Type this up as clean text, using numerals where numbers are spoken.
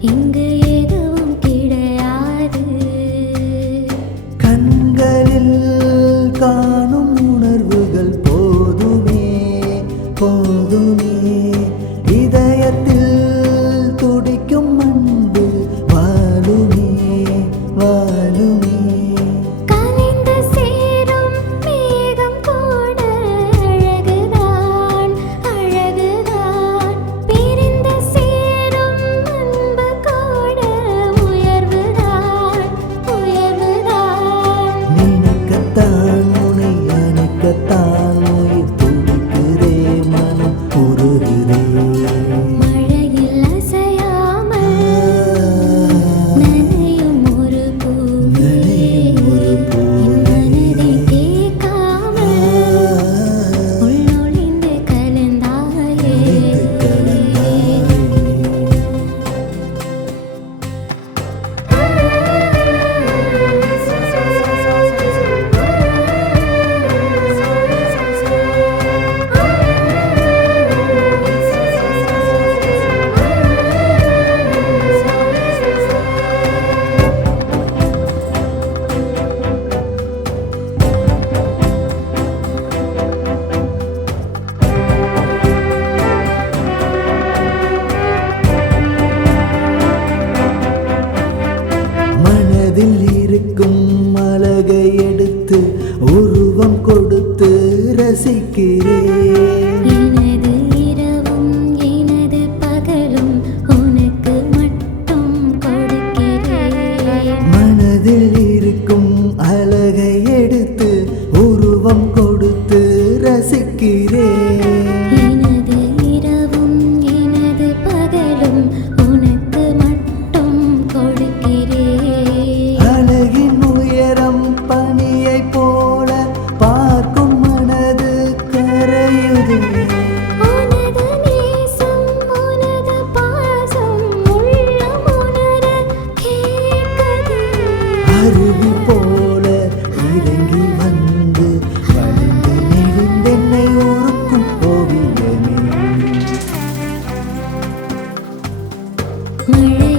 இங்கு எதுவும் கிடையாது. கண்களில் காணும் உணர்வுகள் போதுமே போதுமே, இதயத்தில் துடிக்கும் அன்பு வாழுமே வாழுமே. கலைந்து சேரும் மேகம் கூட அழகுதான் அழகுதான், பிரிந்து சேரும் அன்பு கூட உயர்வுதான் உயர்வுதான். நினைக்கத்தான் உனை அணைக்கத்தான் உயிர் துடிக்குதே, மனம் உருகுதே. மழையில் அசையாமல் நனையும் ஒரு பூவே, என் மனதை கேட்காமல் உள்ளொளிந்து கலந்தாயே. மனதில் இருக்கும் அழகை எடுத்து உருவம் கொடுத்து ரசிக்கிறேன். எனது இரவும் எனது பகலும் உனக்கு மட்டும் கொடுக்கிறேன். மனதில் இருக்கும் அழகை எடுத்து உருவம் கொடுத்து ரசிக்கிறேன். எனது இரவும் எனது பகலும் உனக்கு மட்டும் கொடுக்கிறேன். அழகின் உயரம் பனியைப் போல பார்க்கும் மனது கரையுதே. உனது நேசம் உனது பாசம் உள்ளம் உணர கேட்குதே. அருவி போல இறங்கி வந்து வழிந்து நெளிந்தென்னை உருக்கும் ஓவியமே. மழை